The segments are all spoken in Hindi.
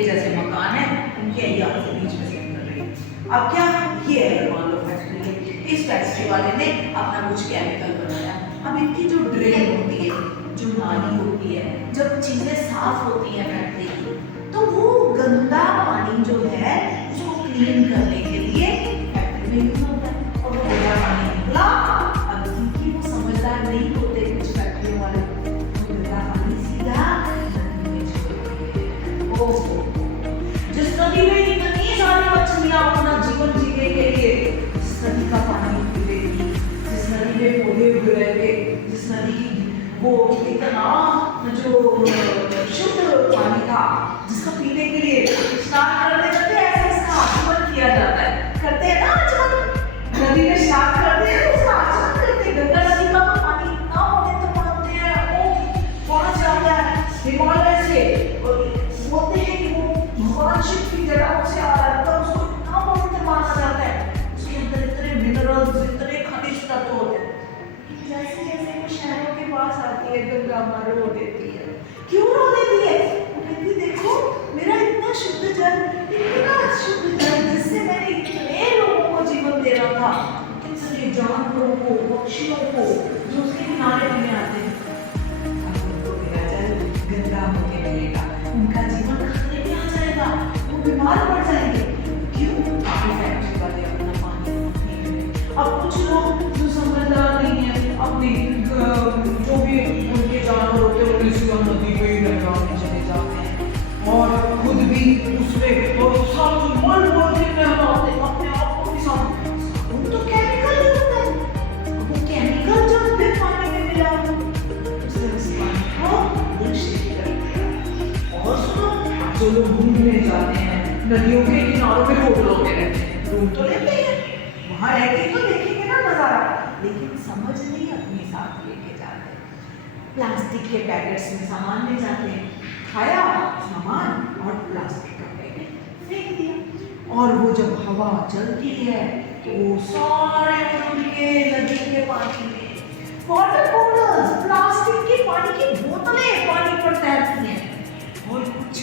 के जैसे मकान है उनके यहाँ से बीच में से निकल रही है। अब क्या ये है, मान लो फैक्ट्री है, इस फैक्ट्री वाले ने अपना कुछ केमिकल बनाया। अब इनकी जो ड्रेन होती है, जो नाली होती है, जब चीजें साफ होती हैं फैक्ट्री की, तो वो गंदा पानी जो है उसको क्लीन करने के लिए फैक्ट्री में यूज होता है। और वो गंदा पानी निकला, अब क्योंकि वो समझदार नहीं होते कुछ फैक्ट्री वाले, वो गंदा पानी सीधा नदी में छोड़ देते। ओहो, जिस नदी में इतनी सारी मछलियां अपना जीवन जीने के लिए जिस नदी का पानी पीती, जिस नदी में पौधे उग रहे थे, जिस नदी की वो इतना जो शुद्ध पानी था जिसको पीने के लिए स्नान करते करते ऐसे इसका आचमन किया जाता है, करते हैं ना आचमन, नदी में स्नान करते हैं उसका आचमन करते हैं। गंगा नदी का पानी इतना पवित्र मानते हैं, वो पहुंच जाता है हिमालय से, और बोलते हैं कि वो भगवान शिव की जड़ों से आ रहा है, तो उसको इतना पवित्र माना जाता है, उसके अंदर इतने मिनरल्स, इतने खनिज तत्व होते हैं। जैसे जैसे वो शहरों के पास आती है गंगा माँ रो देती है। क्यों रो देती है? वो कहती देखो मेरा इतना शुद्ध जल, इतना शुद्ध जल जिससे मैंने इतने लोगों को जीवन दे रहा था, इतने जानवरों को, पक्षियों को जो उसके किनारे पीने आते हैं, अब उनको मेरा जल गंदा होके मिलेगा, उनका जीवन खतरे में आ जाएगा, वो बीमार पड़ जाएंगे। क्यों? फैक्ट्री वाले अपना पानी नहीं देते। अब कुछ लोग जो समझदार नहीं है, अपनी जो भी उनके जानवर होते हैं उन्हें सीधा नदी में ही नहलाने चले जाते हैं, और खुद भी उसमें मल मल के नहलाते हैं अपने आप को भी। साबुन तो केमिकल ही होता है, वो केमिकल जब भी पानी में मिला उससे उस पानी को दूषित कर दिया। और सुनो, जो लोग घूमने जाते हैं नदियों के किनारों पे रोड लोगे रहते हैं, रूम तो लेते हैं, वहाँ रहते तो देखेंगे ना नजारा, लेकिन समझ नहीं अपने साथ लेके जाते। प्लास्टिक के पैकेट्स में सामान ले जाते हैं, खाया सामान और प्लास्टिक का पैकेट फेंक दिया, और वो जब हवा चलती है तो वो सारे उड़ के नदी के पानी में वाटर बॉटल्स, प्लास्टिक के पानी की बोतलें पानी पर तैरती हैं, और कुछ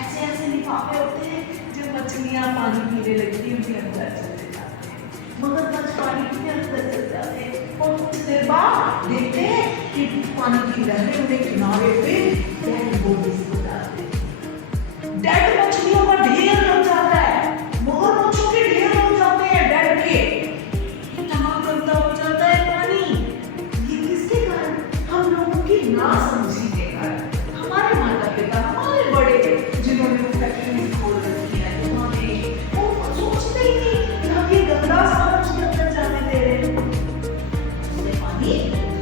ऐसे ऐसे लिफाफे होते हैं जो मछलियां पानी पीने लगती हैं उनके अंदर चले जाते हैं, मगरमच्छ पानी के अंदर चले जाते हैं, और कुछ देर बाद देखते हैं कि पानी की लहरें उन्हें किनारे पे डेड बॉडीज हो जाते हैं, डेड मछलियों का ढेर लग जाता है, मगरमच्छों के ढेर लग जाते हैं डेड के, इतना गंदा हो जाता है पानी। ये किसके कारण? हम लोगों की नासमझी के कारण। हमारे माता पिता, हमारे बड़े जिन्होंने वो फैक्ट्री खोल रखी है, उन्होंने वो सोचते ही नहीं कि हम ये गंदा सामान उसके अंदर जाने दे रहे हैं, उससे पानी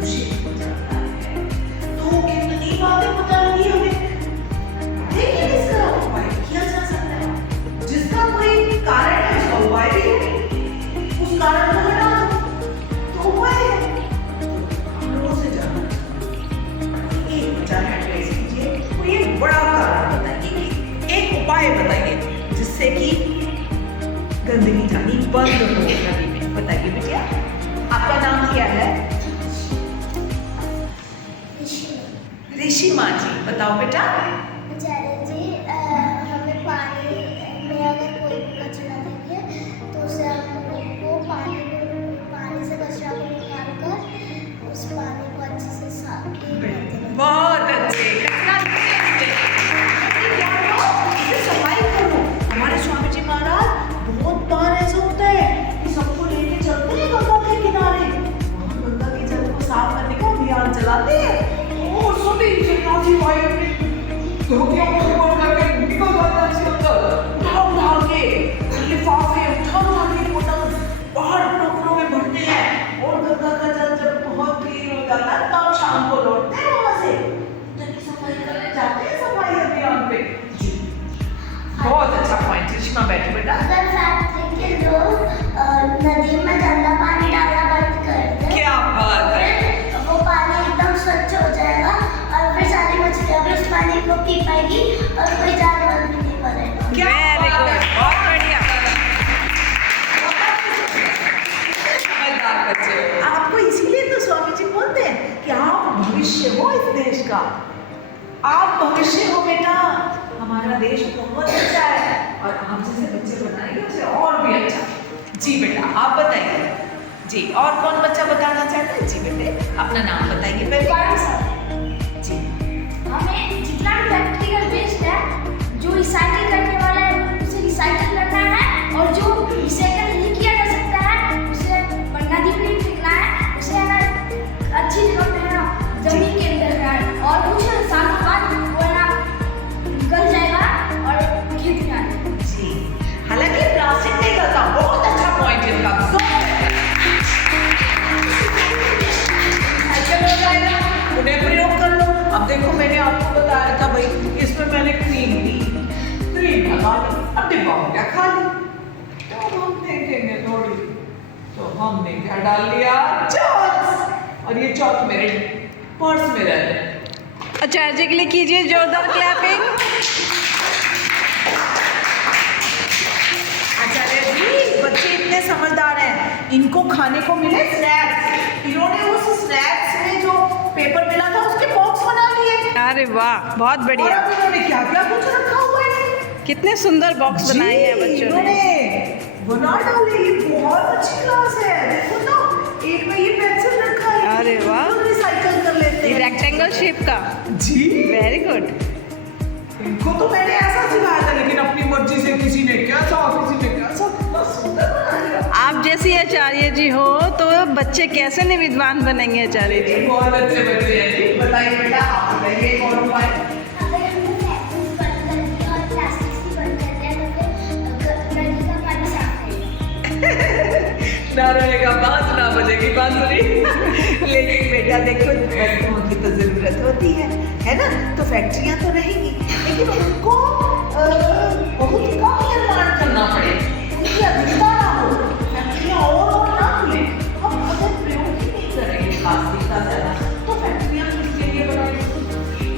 दूषित हो जाता है। तो कितनी बातें पता लगी हमें, लेकिन इसका उपाय किया जा सकता है। जिसका कोई कारण है उसका उपाय भी है, उस कारण को हटा दो तो उपाय है। हम लोगों से जाना एक वजह एडवाइस कीजिए, कोई एक बड़ा कारण बताइए, एक उपाय बताइए जिससे कि गंदगी जानी बंद हो नदी में। बताइए बेटिया, आपका नाम क्या है? ऋषि माँ जी, बताओ बेटा। आचार्य जी, हमें पानी में अगर कोई भी कचरा देखे तो उसे हम उसको पानी से कचरा को निकाल कर उस पानी को अच्छे से साफ किया। बहुत अच्छे, सफाई करो। हमारे स्वामी जी महाराज बहुत बार ऐसा होता है कि सबको लेके चलते हैं गंगा के किनारे, वहाँ गंगा के जल को साफ करने का अभियान चलाते हैं, और सभी सन्यासी भाई अपने धोतियों को ऊपर करके निकल जाते हैं इसके अंदर, उठा के लिफाफे उठा के बोतल बाहर टोकरों में भरते हैं, और गंगा का जल जब बहुत क्लीन हो जाता है तब शाम को लौटते हैं वहाँ से, तभी सफाई करने जाते हैं सफाई अभियान पे। बहुत अच्छा पॉइंट। ऋषिमा बैठो बेटा। अगर फैक्ट्री के लोग नदी में गंदा पानी डालना बंद कर दें, क्या बात है, वो पानी एकदम स्वच्छ हो जाएगा, और फिर सारी मछलियाँ भी उस पानी को पी पाएगी और कोई जानवर भी नहीं मरेगा। वेरी गुड, बहुत बढ़िया, समझदार बच्चे। आपको इसीलिए तो स्वामी जी बोलते हैं कि आप भविष्य हो इस देश का, आप भविष्य हो बेटा। हमारा देश बहुत अच्छा है और हम जैसे बच्चे बनाएंगे उसे और भी अच्छा। जी बेटा आप बताइए। जी और कौन बच्चा बताना चाहता है? जी बेटे अपना नाम बताइए पहले। जी हमें जितना भी प्रैक्टिकल वेस्ट है, जो रिसाइकिल करने वाला है उसे रिसाइकिल करना है, और जो रिसाइकिल नहीं किया जा सकता है उसे नदी में नहीं फेंकना है, उसे है ना अच्छी जगह पे है ना जमीन के अंदर है, और कुछ सालों बाद वो है ना गल जाएगा और खेत में आ जाएगा। जी हालांकि प्लास्टिक नहीं करता, बहुत अच्छा पॉइंट है इनका। उन्हें प्रयोग कर लो। अब देखो मैंने आपको बताया था भाई इसमें मैंने क्रीम लगा ली, अब डिब्बा हो गया खाली। तो हम देखेंगे थोड़ी, तो हमने क्या डाल लिया? चॉक्स, और ये चॉक मेरे पर्स में रहते हैं। आचार्य जी के लिए कीजिए जोरदार क्लैपिंग। आचार्य जी बच्चे इतने समझदार हैं, इनको खाने को मिले स्नैक्स, इन्होंने उस स्नैक्स में जो पेपर मिला था उसके बॉक्स बना लिए। अरे वाह बहुत और बढ़िया, अब इन्होंने क्या क्या कुछ रखा हुआ है। कितने सुंदर बॉक्स बनाए हैं बच्चों ने। बना डाले, ये बहुत अच्छी क्लास है। देखो तो एक में ये पेंसिल रखा है, अरे वाह, रिसाइकल कर लेते ये हैं। रेक्टेंगल शेप का। जी वेरी गुड। इनको तो मैंने ऐसा सिखाया था, लेकिन अपनी मर्जी से किसी ने कैसा किसी ने कैसा, कितना सुंदर बना दिया। आप जैसी आचार्य जी हो तो बच्चे कैसे नहीं विद्वान बनेंगे आचार्य जी। बहुत अच्छे बच्चे हैं जी। बताइए बेटा आप बताइए कौन उपाय? अगर हमने पैकेज बंद कर दिया और प्लास्टिक से बंद कर दिया तो फिर नदी का पानी साफ रहेगा। ना रहेगा बांस, ना बजेगी बांसुरी। लेकिन बेटा देखो फैक्ट्रियों की तो जरूरत होती है ना, तो फैक्ट्रियां तो रहेंगी, लेकिन उनको बहुत कम निर्माण करना पड़े, उनकी अधिकता ना हो, फैक्ट्रियां और ना खुले। हम अगर प्रयोग ही नहीं करेंगे प्लास्टिक का ज्यादा, तो फैक्ट्रियां किसके लिए बनाएंगे?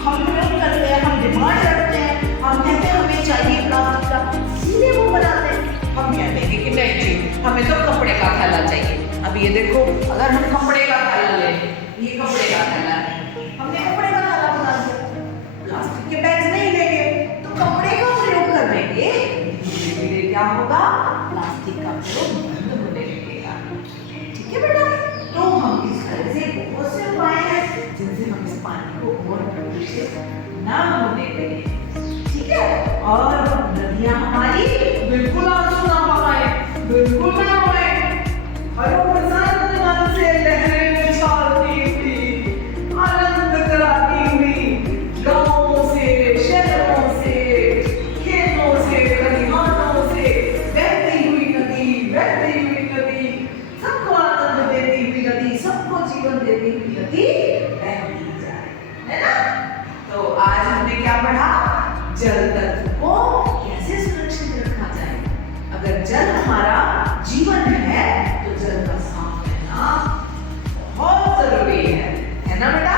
हम प्रयोग करते हैं, हम डिमांड रखते हैं, हम कहते हैं हमें चाहिए प्लास्टिक का, सीधे वो बनाते हैं। हम कहते हैं कि नहीं जी हमें तो कपड़े का थैला चाहिए। अब ये देखो अगर हम कपड़े का थैला लें, ये कपड़े का थैला है, हमने कपड़े का थैला बना दिया, प्लास्टिक के बैग नहीं लेंगे तो कपड़े का प्रयोग कर लेंगे, धीरे धीरे क्या होगा? प्लास्टिक का प्रयोग बंद होने लगेगा। ठीक है बेटा, तो हम इस तरह से बहुत से उपाय हैं जिनसे हम इस पानी को और प्रदूषित ना होने देंगे। ठीक है, और नदियां हमारी बिल्कुल आंसू ना बहाए, बिल्कुल ना होए, और वो प्रशांत मन से लहरें उछालती हुई, आनंद कराती हुई, गांवों से, शहरों से, खेतों से, खलिहानों से बहती हुई नदी, सबको आनंद देती हुई नदी, सबको जीवन देती हुई नदी बहती जाए, है ना? तो आज हमने क्या पढ़ा? जल तत्व को कैसे सुरक्षित रखा जाए। अगर जल हमारा जीवन है तो जल का साफ रहना बहुत जरूरी है ना बेटा?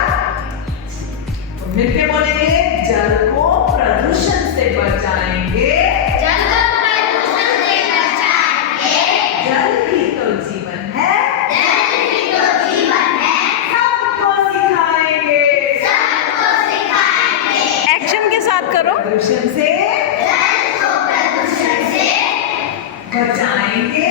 तो मिलके बोलेंगे जल को प्रदूषण से बचाएंगे, जल को प्रदूषण से बचाएंगे, जल ही तो जीवन है, जल ही तो जीवन है, सबको सिखाएंगे, सबको सिखाएंगे। एक्शन के साथ करो। प्रदूषण से जल को प्रदूषण से बचाएंगे,